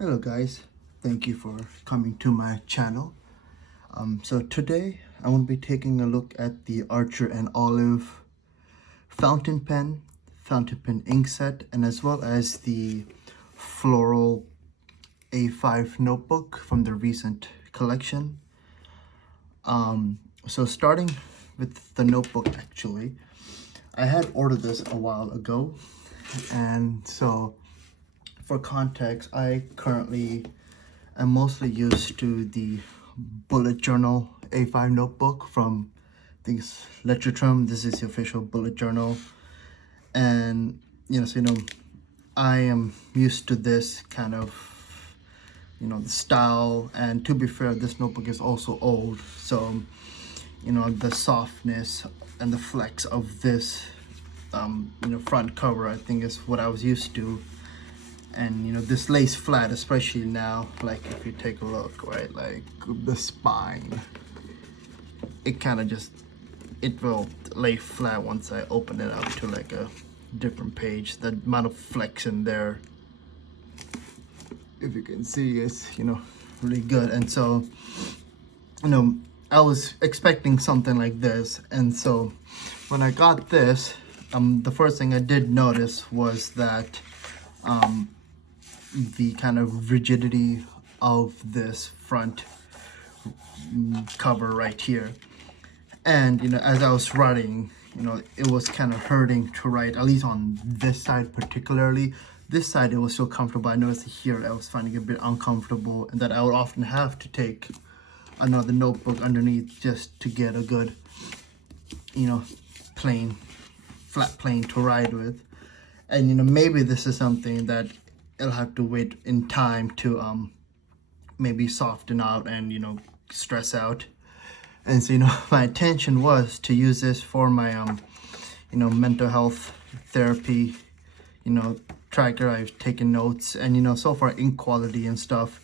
Hello guys, thank you for coming to my channel. So today I want to be taking a look at the Archer and Olive fountain pen ink set, and as well as the floral A5 notebook from the recent collection. So starting with the notebook, actually, I had ordered this a while ago, and so for context, I currently am mostly used to the bullet journal A5 notebook from, I think it's Literature. This is the official bullet journal, and I am used to this kind of the style. And to be fair, this notebook is also old, so the softness and the flex of this front cover, I think, is what I was used to. And this lays flat, especially now, like if you take a look, right, like the spine, it kind of just, it will lay flat once I open it up to like a different page. The amount of flex in there, if you can see, is really good. And so I was expecting something like this, and so when I got this, the first thing I did notice was that the kind of rigidity of this front cover right here. And as I was writing, it was kind of hurting to write, at least on this side particularly. This side it was so comfortable. I noticed here I was finding it a bit uncomfortable, and that I would often have to take another notebook underneath just to get a good plane, flat plane to write with. And maybe this is something that it'll have to wait in time to maybe soften out and stress out. And so my intention was to use this for my mental health therapy tracker. I've taken notes, and so far ink quality and stuff,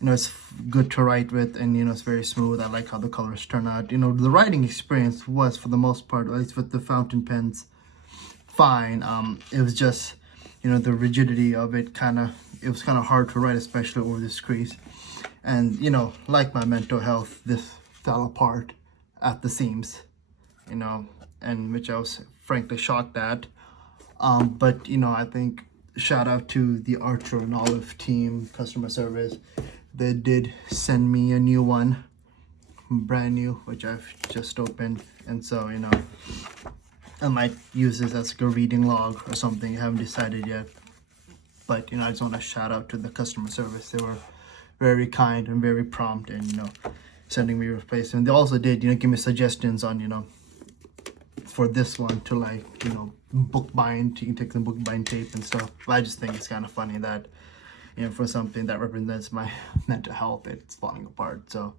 it's good to write with, and it's very smooth. I like how the colors turn out. The writing experience was, for the most part, at least with the fountain pens, fine. It was just the rigidity of it, it was kind of hard to write, especially over this crease. And like my mental health, this fell apart at the seams, and which I was frankly shocked at. But I think shout out to the Archer and Olive team customer service. They did send me a new one, brand new, which I've just opened. And so I might use this as like a reading log or something. I haven't decided yet. But I just want to shout out to the customer service. They were very kind and very prompt, and sending me a replacement. They also did give me suggestions on for this one to like book bind. You can take some book bind tape and stuff. But I just think it's kind of funny that for something that represents my mental health, it's falling apart. So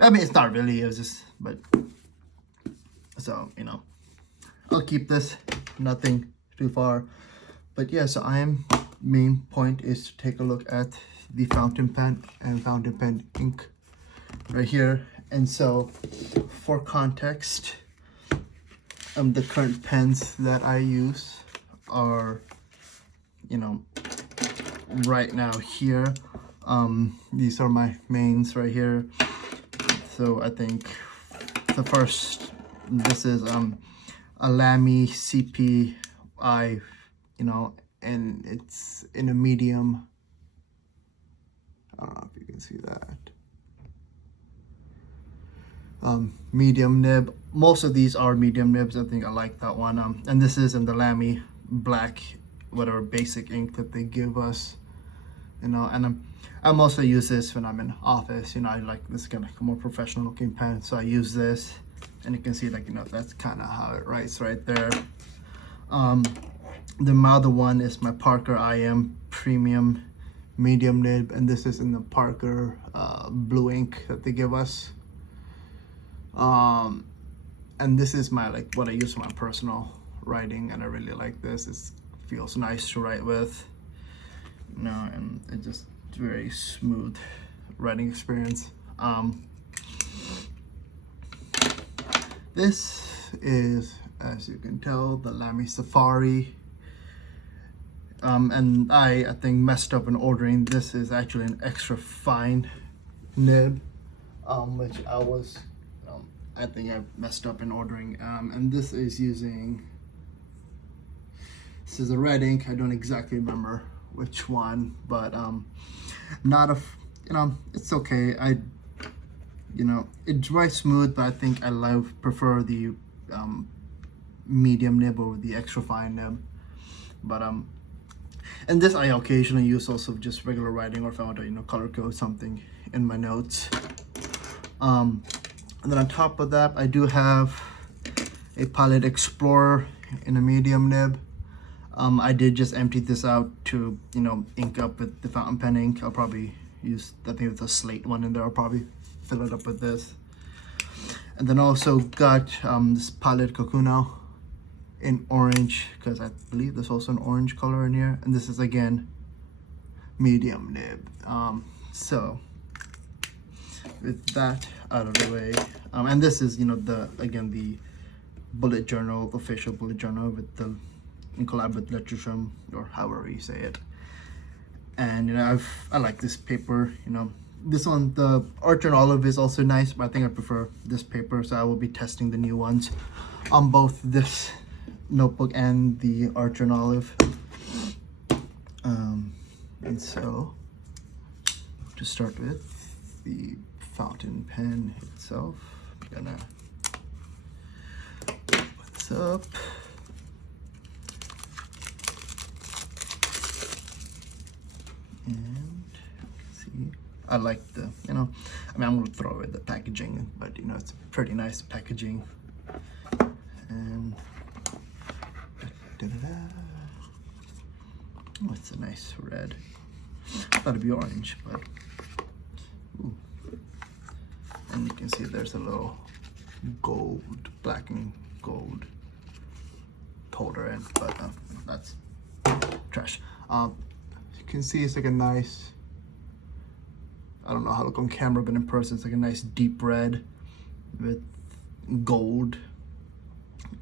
I mean, it's not really, it was just, but so I'll keep this, nothing too far. But yeah, so main point is to take a look at the fountain pen and fountain pen ink right here. And so for context, the current pens that I use are right now here. These are my mains right here. So I think the first, this is a Lamy CPI, and it's in a medium. I don't know if you can see that. Medium nib. Most of these are medium nibs. I think I like that one. And this is in the Lamy black, whatever basic ink that they give us. And I mostly use this when I'm in office. I like this kind of more professional looking pen, so I use this. And you can see, like, that's kind of how it writes right there. The other one is my Parker IM Premium medium nib, and this is in the Parker blue ink that they give us. And this is my, like, what I use for my personal writing, and I really like this. It feels nice to write with, and it's just very smooth writing experience. This is, as you can tell, the Lamy Safari And I think messed up in ordering. This is actually an extra fine nib, which I think I messed up in ordering. And this is a red ink. I don't exactly remember which one, but not a, it's okay. It dries smooth, but I think I prefer the medium nib over the extra fine nib. But and this I occasionally use also just regular writing, or if I want to color code something in my notes. And then on top of that, I do have a Pilot Explorer in a medium nib. I did just empty this out to ink up with the fountain pen ink. I'll probably use, I think it's a slate one in there. I'll probably fill it up with this. And then also got this Pilot Kakuno in orange, because I believe there's also an orange color in here, and this is again medium nib. So with that out of the way, and this is the bullet journal, official bullet journal with the in collab with literature, or however you say it. And I like this paper. This one, the Archer and Olive, is also nice, but I think I prefer this paper, so I will be testing the new ones on both this notebook and the Archer and Olive. And so to start with, the fountain pen itself, I'm gonna open this up. And see, I like the, I'm gonna throw away the packaging, but it's pretty nice packaging. And oh, it's a nice red. I thought it'd be orange, but ooh. And you can see there's a little gold, black and gold holder in, but that's trash. You can see it's like a nice, I don't know how it look on camera, but in person it's like a nice deep red with gold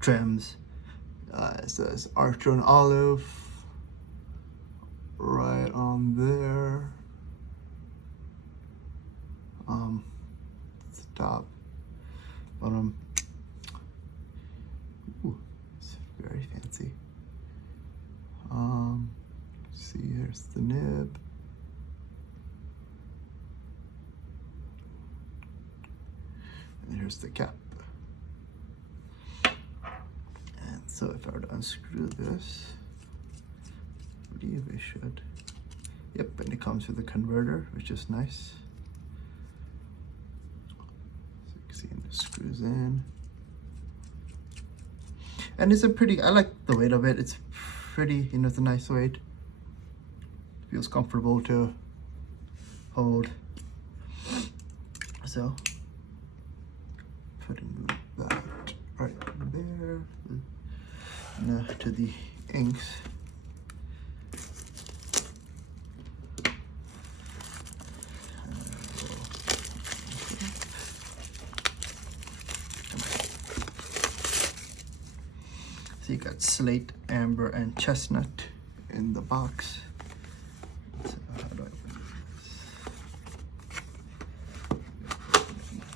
trims. It says Archer and Olive right on there. It's the top, but ooh, it's very fancy. See, here's the nib. And here's the cap. And so if I were to unscrew this, I believe I should. Yep, and it comes with a converter, which is nice. So you can see it screws in. And it's I like the weight of it. It's pretty, it's a nice weight. Feels comfortable to hold. So putting that right there. Now to the inks. So you got slate, amber, and chestnut in the box. So how do I open this?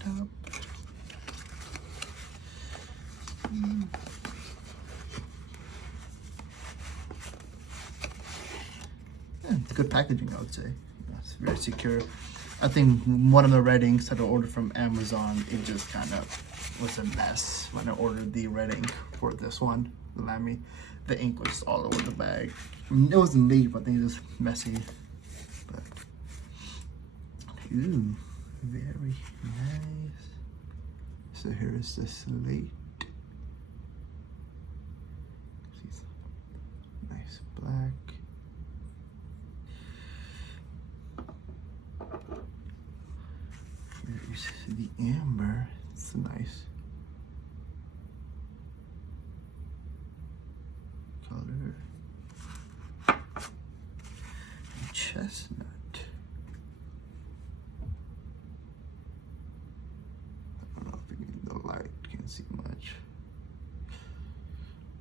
Top. Yeah, it's good packaging, I would say. It's very secure. I think one of the red inks that I ordered from Amazon, it just kind of was a mess when I ordered the red ink for this one, the Lamy. The ink was all over the bag. I mean, it wasn't leaf, I think it was messy. But ooh, very nice. So here is the slate. See, nice black. Here's the amber. It's nice color. And chestnut. I don't know if the light can see much,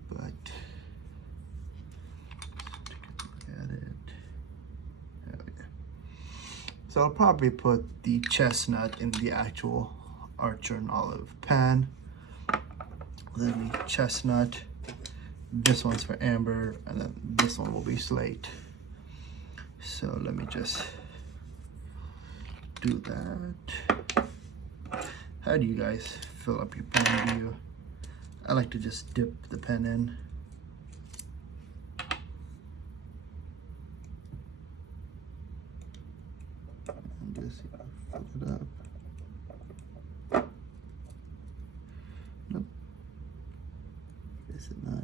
but So I'll probably put the chestnut in the actual Archer and Olive pan. Then the chestnut. This one's for amber, and then this one will be slate. So let me just do that. How do you guys fill up your pen? Do you? I like to just dip the pen in. And just fill it up. Nope. Is it not?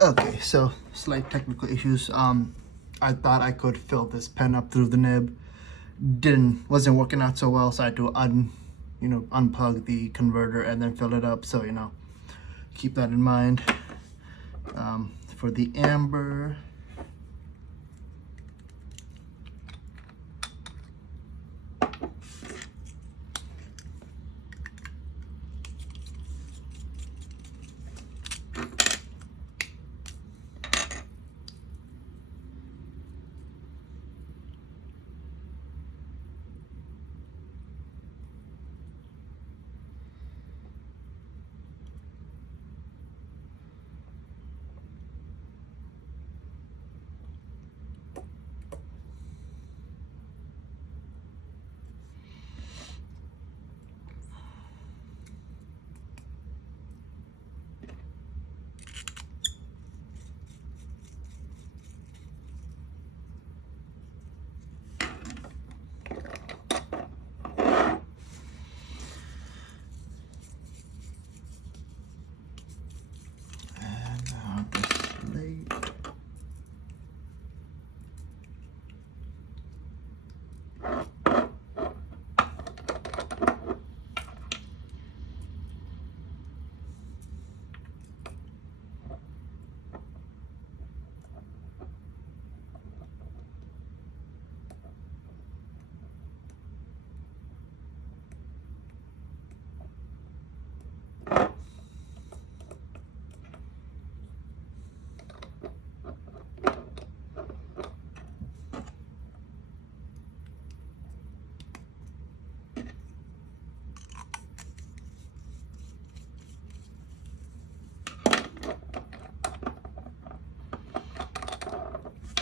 Okay, so slight technical issues. I thought I could fill this pen up through the nib. Wasn't working out so well, so I had to unplug the converter and then fill it up. So keep that in mind. For the amber,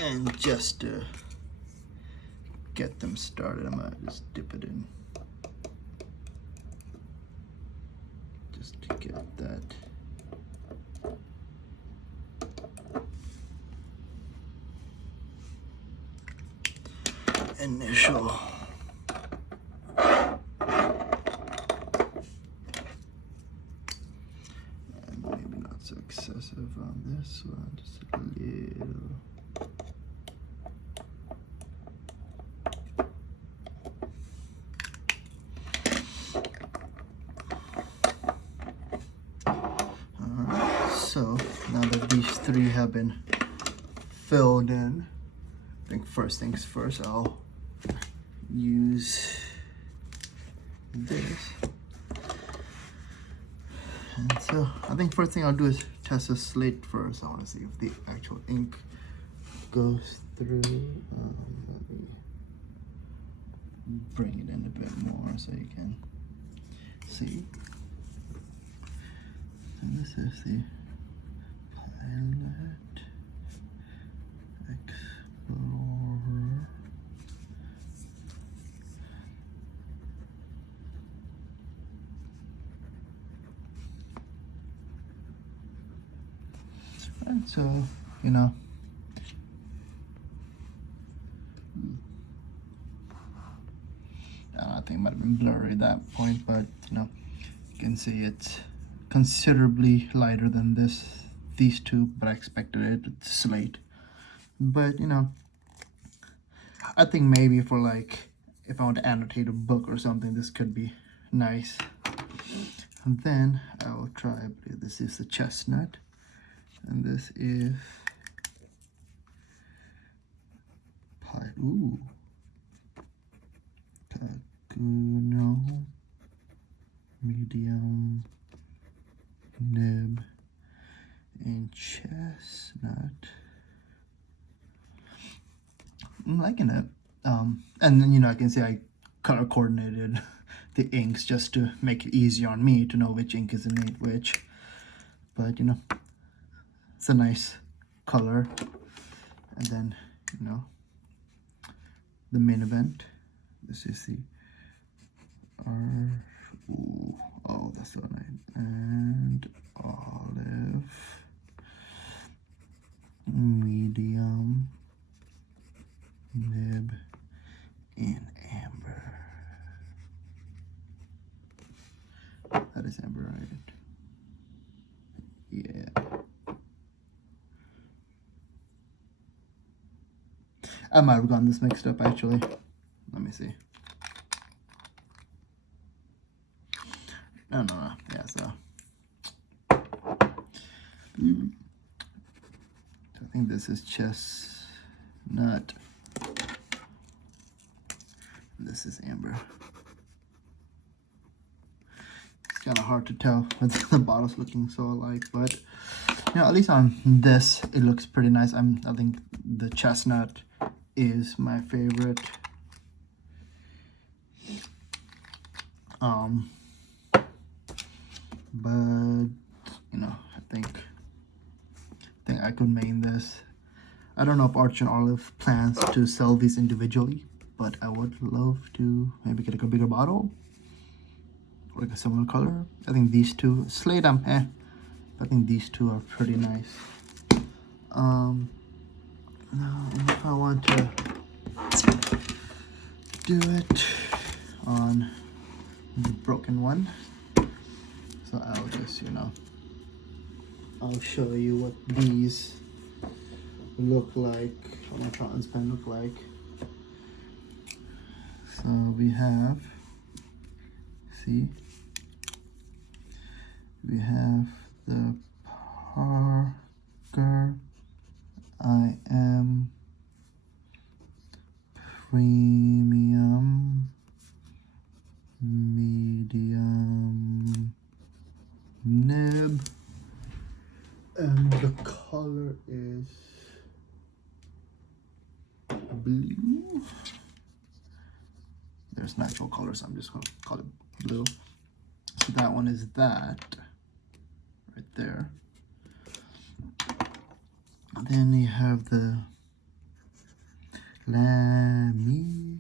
and just to get them started, I'm gonna just dip it in, just to get that initial and maybe not so excessive on this one, just a little. So now that these three have been filled in, I think first things first, I'll use this I think first thing I'll do is test the slate first. I want to see if the actual ink goes through. Let me bring it in a bit more so you can see. And this is the Pilot Explorer. And so, you know, I think it might have been blurry at that point, but you know, you can see it's considerably lighter than these two, but I expected it. It's slate. But you know, I think maybe for like if I want to annotate a book or something, this could be nice. And then I will try, I believe this is the chestnut, and this is Kakuno medium nib and chestnut. I'm liking it. And then, you know, I can see I color coordinated the inks just to make it easier on me to know which ink is in which. But, you know, it's a nice color. And then, you know, the main event. This is the oh, that's so nice. And olive medium nib in amber. That is amber, right? Yeah. I might have gotten this mixed up actually. Let me see. No. Yeah, so. I think this is chestnut. This is amber. It's kind of hard to tell with the bottles looking so alike, but you know, at least on this, it looks pretty nice. I think the chestnut is my favorite. But you know, I think I could main this. I don't know if Arch and Olive plans to sell these individually, but I would love to maybe get like a bigger bottle, like a similar color. I think these two, Slate, I think these two are pretty nice. Now, if I want to do it on the broken one, so I'll just, you know, I'll show you what these look like, what my fountains pen look like. So we have, see, we have the Parker IM Premium Medium Nib, and the color is blue. There's natural color, so I'm just going to call it blue. So that one is that right there. And then you have the Lamy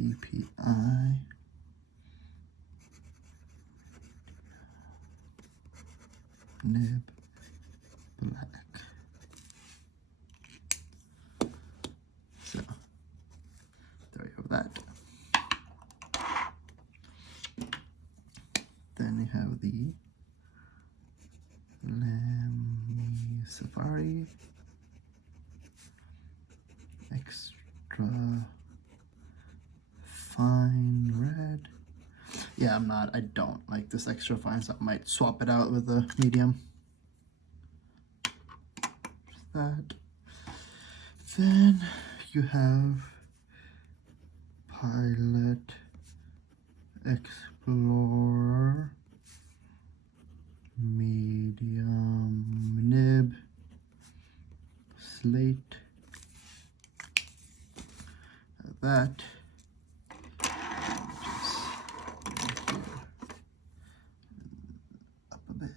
CPI Nib Black. So there you have that. Then you have the Lamy Safari Extra Fine Red. Yeah, I don't like this extra fine, so I might swap it out with a medium. Just that. Then you have Pilot Explorer medium nib, slate, that. Up a bit.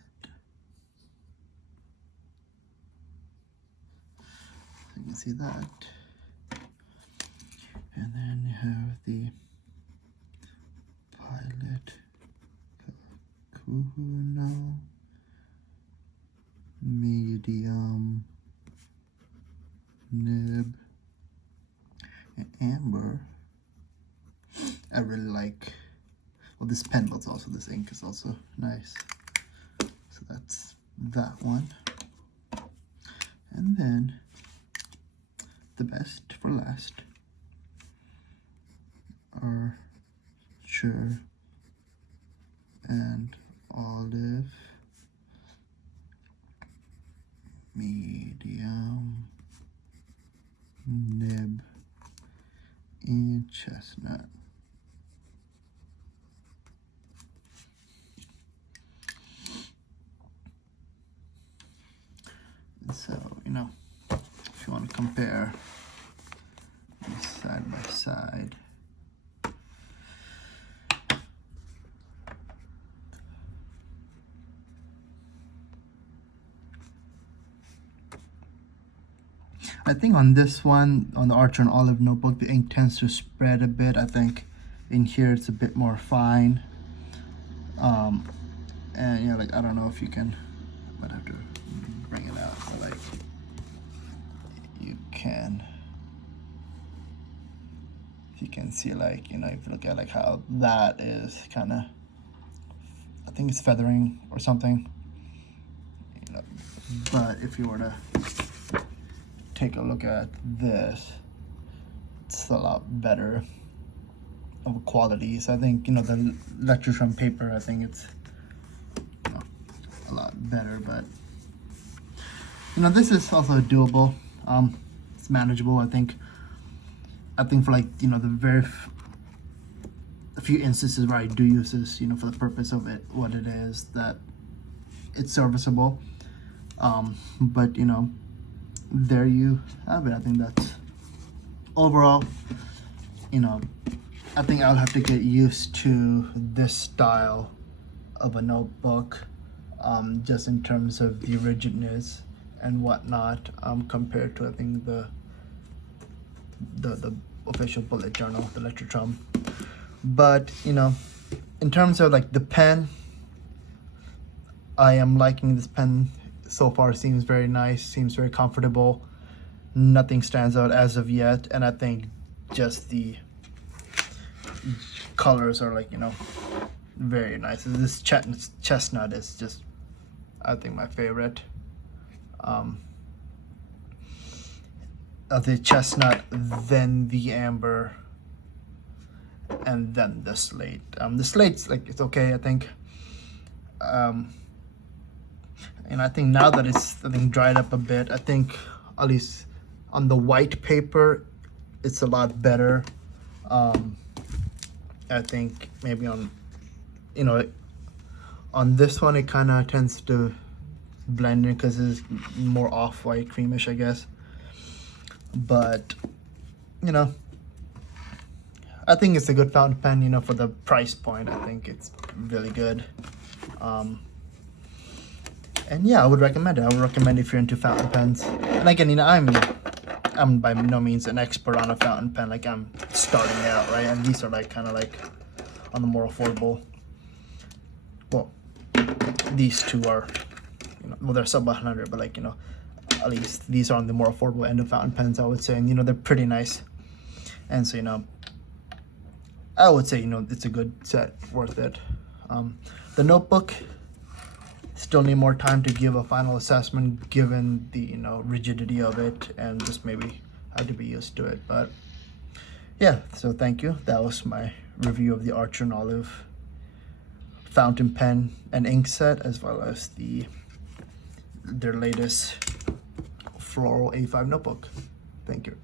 You can see that. And then you have the Pilot Kuno medium nib and amber. I really like, well, this pen, but also this ink is also nice. So that's that one. And then the best for last, Archer and Olive medium nib and chestnut. And so, you know, if you want to compare these side by side, I think on this one, on the Archer and Olive notebook, the ink tends to spread a bit. I think in here it's a bit more fine. And yeah, like, I don't know if you can, I might have to bring it out, but like, you can see, like, you know, if you look at like how that is kind of, I think it's feathering or something, you know. But if you were to take a look at this, it's a lot better of quality. So I think, you know, the lectures from paper, I think it's, you know, a lot better. But, you know, this is also doable. It's manageable. I think for, like, you know, the a few instances where I do use this, you know, for the purpose of it, what it is, that it's serviceable. But, you know, there you have it. I think that's overall, you know, I think I'll have to get used to this style of a notebook, just in terms of the rigidness and whatnot, compared to, I think, the official bullet journal, the lecture drum. But, you know, in terms of like the pen, I am liking this pen so far. Seems very nice, seems very comfortable. Nothing stands out as of yet, and I think just the colors are, like, you know, very nice. This chestnut is just, I think, my favorite. Of the chestnut, then the amber, and then the slate. The slate's, like, it's okay, I think. And I think now that it's, I think, dried up a bit, I think at least on the white paper, it's a lot better. I think maybe on, you know, on this one, it kind of tends to blend in because it's more off-white, creamish, I guess. But, you know, I think it's a good fountain pen, you know, for the price point. I think it's really good. And yeah, I would recommend it. I would recommend if you're into fountain pens. And again, you know, I'm by no means an expert on a fountain pen. Like, I'm starting out, right? And these are, like, kind of like on the more affordable. Well, these two are, you know, well, they're sub 100, but, like, you know, at least these are on the more affordable end of fountain pens, I would say. And, you know, they're pretty nice. And so, you know, I would say, you know, it's a good set, worth it. The notebook, still need more time to give a final assessment given the, you know, rigidity of it, and just maybe have to be used to it. But yeah, so thank you. That was my review of the Archer and Olive fountain pen and ink set, as well as their latest floral A5 notebook. Thank you.